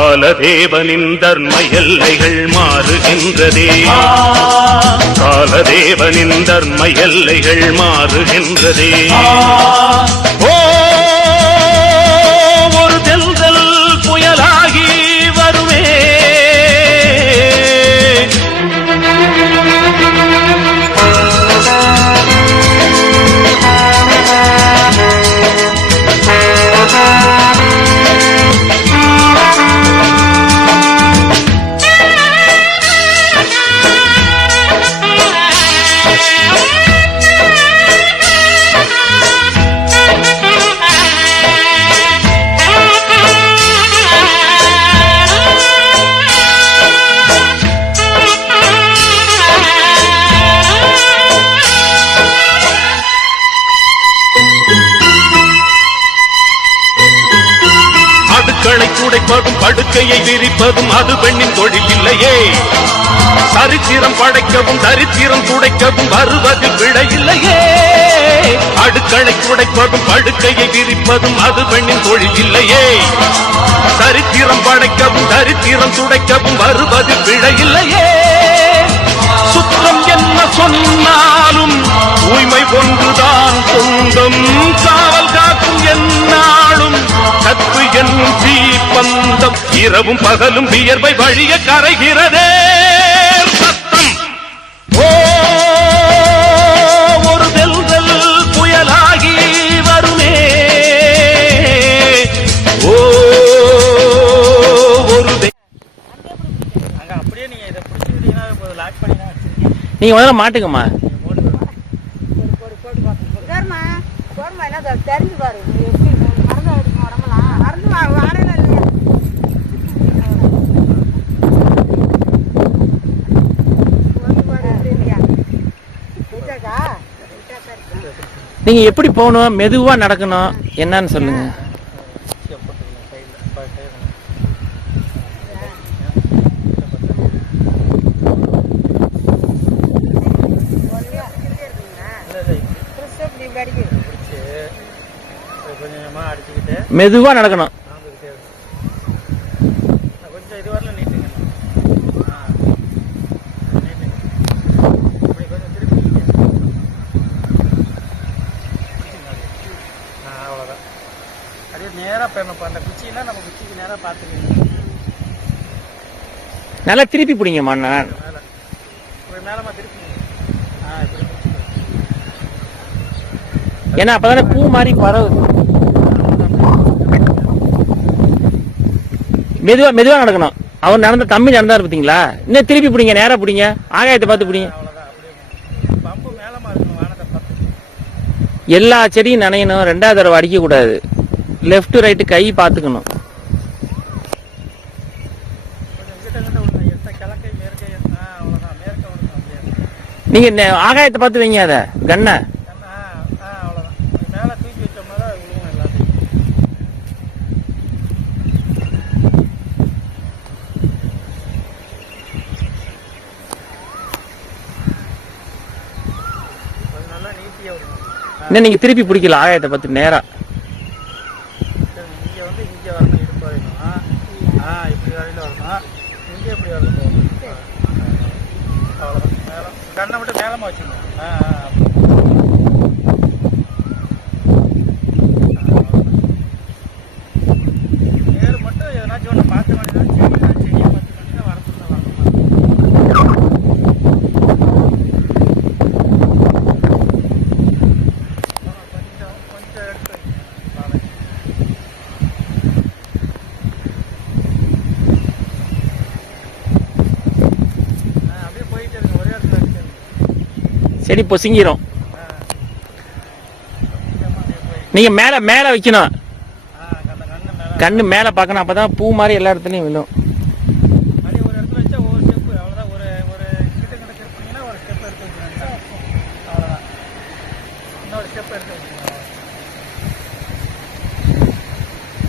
காலதேவனின் தர்ம எல்லைகள் மாறுகின்றதே. காலதேவனின் தர்ம எல்லைகள் மாறுகின்றதே உடைப்பதும் படுக்கையை விரிப்பதும் அது பெண்ணின் தொழில் இல்லையே சரித்திரம் படைக்கவும் தரித்திரம் துடைக்கவும் வருவதில் விடையில்லையே அடுக்களை துடைப்பதும் படுக்கையை விரிப்பதும் அது பெண்ணின் தொழில் இல்லையே சரித்திரம் படைக்கவும் தரித்திரம் துடைக்கவும் வருவது விடை சுத்தம் என்ன சொன்னாலும் தூய்மை ஒன்றுதான் சொந்தம். காவல்கள் கற்பு என்னும் தீப்பந்தம் இரவும் பகலும் வியர்வை வழிய கரைகிறதே சத்தம் ஓ ஒரு தெல்தல் புயலாகி வருமே ஓ ஒரு அப்படியே நீங்க இதை பிடிச்சிக்கிட்டீங்கன்னா இப்போ லாக் பண்ணி நீங்க முதல்ல மாட்டுங்கம்மா தெரிஞ்சு பாரு இருக்கு. நீங்க எப்படி போகணும் மெதுவா நடக்கணும் என்னன்னு சொல்லுங்க. குச்சியை போட்டுக்கலாம் சைடில் சைடில் ஒழுங்கா பிடிச்சிக்கிட்டே இருக்கீங்களா? இல்லை இல்லை புதுசா இப்படி இப்படி அடிக்குது. பிடிச்சி கொஞ்சம் கொஞ்சமாக அடிச்சுக்கிட்டு மெதுவா நடக்கணும் நாந்துக்கிட்டே இருக்கும் கொஞ்சம் இது வரல நீட்டுங்க ஆ நீட்டுங்க இப்படி கொஞ்சம் திருப்பிக்கிங்க ஆ அவ்வளோதான் அப்படியே நேராக போயிடணும் இப்போ அந்த குச்சின்னா நம்ம குச்சிக்கு நேராக பார்த்துக்கணும். நல்லா திருப்பி பிடிங்கம்மா நான் திருப்பிங்க ஆ இப்படி ஏன்னா அப்பதானே பூ மாதிரி பரவுது. மெதுவா மெதுவா நடக்கணும். அவர் நடந்த தம்பி நடந்தாரு பாத்தீங்களா இன்னும் திருப்பி பிடிங்க நேரா பிடிங்க. ஆகாயத்தை பார்த்து பிடிங்க. எல்லா செடியும் நனையணும் ரெண்டாவது தடவை அடிக்க கூடாது லெஃப்ட் ரைட்டு கை பார்த்துக்கணும் கிட்ட கிட்ட கிழக்கை ஆ நீங்க ஆகாயத்தை பார்த்து வைங்க அத. கண்ணை. ஆ ஆ மேலே தூக்கி நல்லா இன்னும் நீங்க திருப்பி பிடிக்கல ஆகாயத்தை பார்த்து நேரா இங்கே வந்து இங்கே வரணும் இடுப்பு வரைக்கும் ஆ இப்படி வரையில் வரணும் இங்கே இப்படி வரணும். அவ்வளோதான் மேலே கண்ணை மட்டும் மேலமாக வச்சுக்கணும். ஆ ஆ அப்படி. நேரு மட்டும் எதனாச்சும் ஒன்று பார்த்து வேண்டியதான் செடி செடியை பார்த்து வேண்டியதான் வரத்துல வரணும் கொஞ்சம் கொஞ்சம் எடுத்து வைங்க பாலை. ஆ, அப்படியே போயிட்டே இருங்க ஒரே இடத்துல அடிச்சிருங்க செடி பொசுங்கிரும் நீங்கள் மேலே மேலே வைக்கணும். கண்ணு மேலே பார்க்கணும் அப்போ தான் பூ மாதிரி எல்லா இடத்துலையும் விழும்.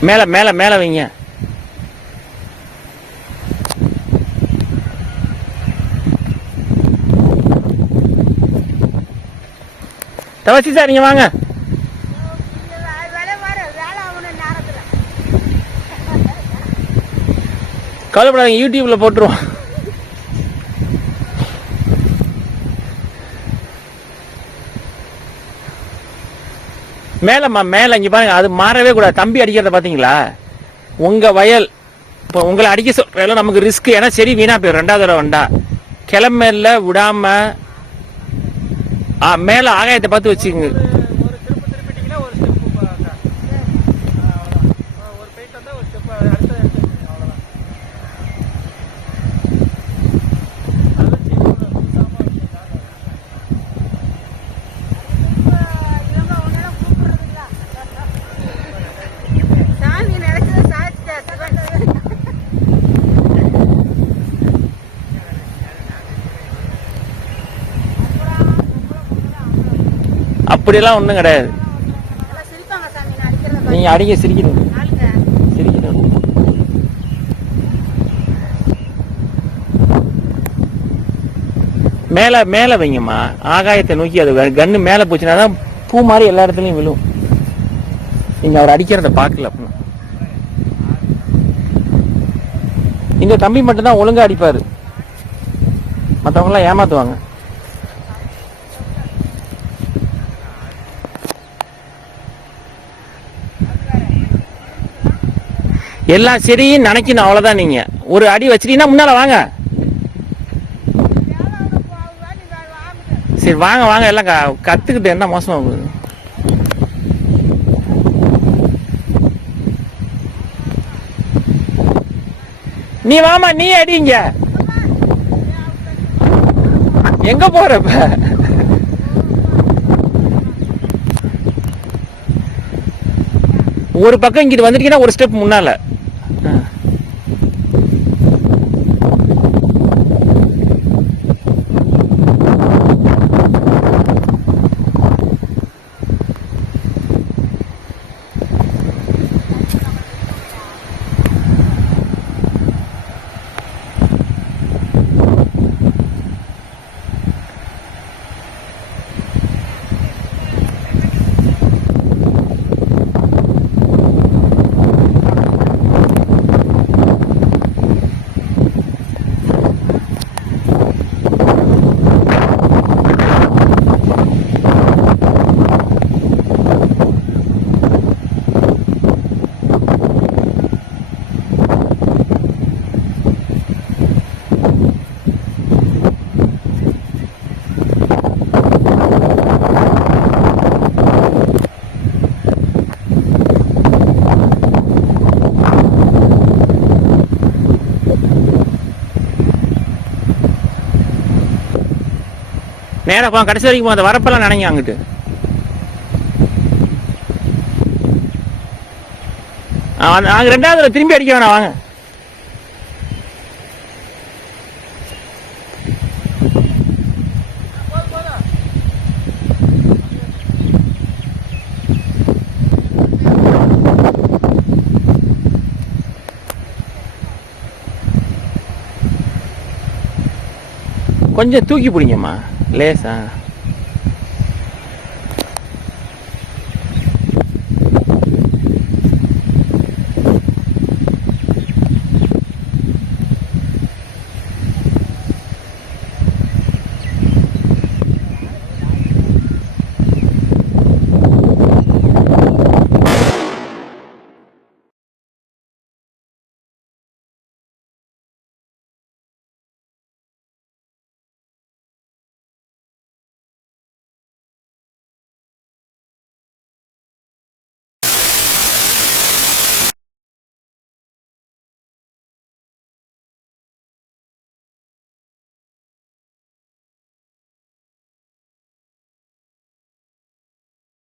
மேலே மேலே மேலே வைங்க. தவசி சார் நீங்கள் வாங்க. கவலைப்படாதீங்க யூடியூப்பில் போட்டுருவோம். மேலம்மா மேலே இங்கே பாருங்கள் அது மாறவே கூடாது. தம்பி அடிக்கிறத பார்த்தீங்களா உங்கள் வயல் இப்போ உங்களை அடிக்க சொல்கிறதுல நமக்கு ரிஸ்க் ஏன்னா சரி வீணாக போயிடும் ரெண்டாவது தடவை வேண்டாம் கிளம்பல விடாமல் மேல ஆகாயத்தை பார்த்து வச்சுக்கோங்க. அப்படியெல்லாம் ஒண்ணும் கிடையாது. நல்லா சிரிப்பாங்க சாமி நான் அடிக்கிறத பார்த்து. நீங்க அடிக்க சிரிக்கணும். சிரிக்கணும். மேல மேல வைங்கம்மா. ஆகாயத்தை நோக்கி அது கன்னு மேல போச்சுன்னா தான் பூ மாதிரி எல்லா இடத்துலயும் விழும். நீங்க அவர் அடிக்கிறத பார்க்கல அப்படின்னா இந்த தம்பி மட்டும்தான் ஒழுங்கா அடிப்பாரு. மத்தவங்க எல்லாம் எல்லா செடியும் நினைக்கணும் அவ்வளவுதான் நீங்க. ஒரு அடி வச்சிட்டீங்கன்னா முன்னால வாங்க. சரி வாங்க வாங்க எல்லாம் க- கத்துக்கிட்டு என்ன மோசமாக போகுது. நீ வாமா நீ அடிங்க எங்க போற இப்ப? ஒரு பக்கம் இங்கிட்டு வந்துட்டீங்கன்னா ஒரு ஸ்டெப் முன்னால. நேரா போங்க கடைசி வரைக்கும் போங்க. அந்த வரப்பெல்லாம் நினைங்க அங்கிட்டு ஆ, நாங்க ரெண்டாவது திரும்பி அடிக்க வேணாம் வாங்க கொஞ்சம் தூக்கி பிடிங்கம்மா લેસ હા